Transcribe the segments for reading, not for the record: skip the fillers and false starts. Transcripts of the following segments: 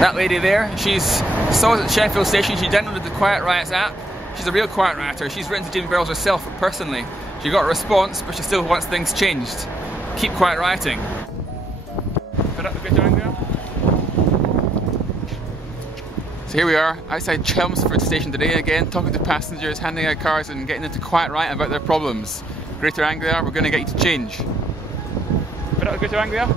That lady there, she's saw us at Sheffield Station, she downloaded the Quiet Riots app. She's a real Quiet Rioter. She's written to Jimmy Burrows herself personally. She got a response, but she still wants things changed. Keep quiet rioting. Fed up with Greater Anglia? So here we are, outside Chelmsford station today again, talking to passengers, handing out cards and getting them to quiet riot about their problems. Greater Anglia, we're going to get you to change. Fed up with Greater Anglia?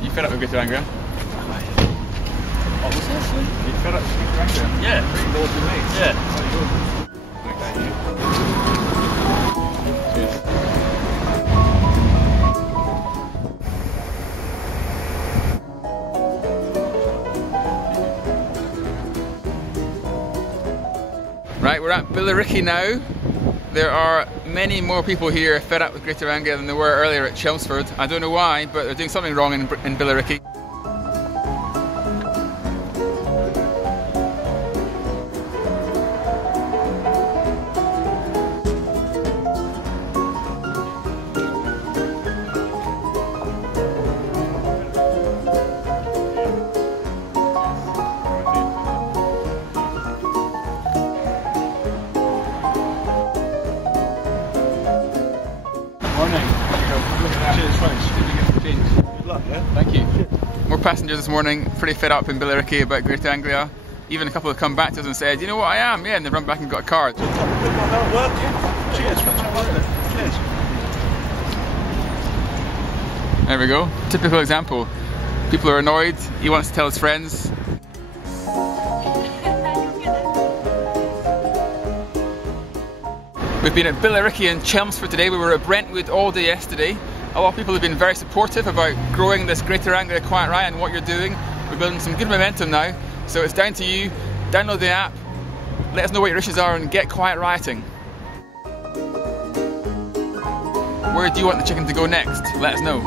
You fed up with Greater Anglia? Oh, was this? You fed up with Greater Anglia? Yeah. Pretty bold to me. Yeah. Cheers. Right, we're at Billericay now. There are many more people here fed up with Greater Anglia than there were earlier at Chelmsford. I don't know why, but they're doing something wrong in Billericay. Morning. Cheers, thanks. Did you get the change? Good luck, yeah? Thank you. More passengers this morning, pretty fed up in Billericay about Greater Anglia. Even a couple have come back to us and said, you know what, I am, yeah, and they've run back and got a card. Good luck at work, yeah? Cheers, thanks. Cheers. There we go. Typical example. People are annoyed, he wants to tell his friends. We've been at Billericay and Chelmsford today. We were at Brentwood all day yesterday. A lot of people have been very supportive about growing this Greater Anglia Quiet Riot and what you're doing. We're building some good momentum now, so it's down to you. Download the app, let us know what your issues are and get quiet rioting. Where do you want the chicken to go next? Let us know.